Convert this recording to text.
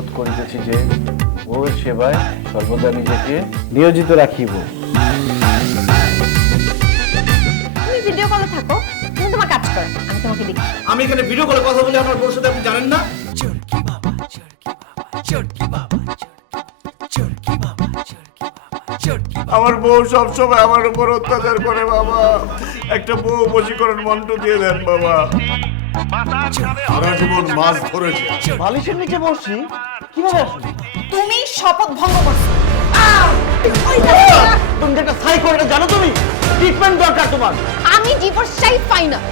শপথ করিতেছি যে বউয়ের সেবায় সর্বদা নিজেকে নিয়োজিত রাখিব। তুমি ভিডিও কলে থাকো, তুমি তোমার কাজ করো, আমি তোমাকে দেখি। আমি এখানে ভিডিও কলে কথা বলি আমার বউর সাথে, আপনি জানেন না? আমার বউ সবসময় আমার উপর অত্যাচার করে বাবা। একটা বউ বশীকরণ মন্ত্র দিয়ে দেন বাবা। সারা জীবন মাছ ধরেছে, বালিশের নিচে বসছি কিভাবে আসলি? তুমি শপথ ভঙ্গ করছো। তুমি যেটা সাই করে এটা জানো তুমি? ট্রিটমেন্ট দরকার তোমার। আমি ডিভোর্স চাই ফাইনাল।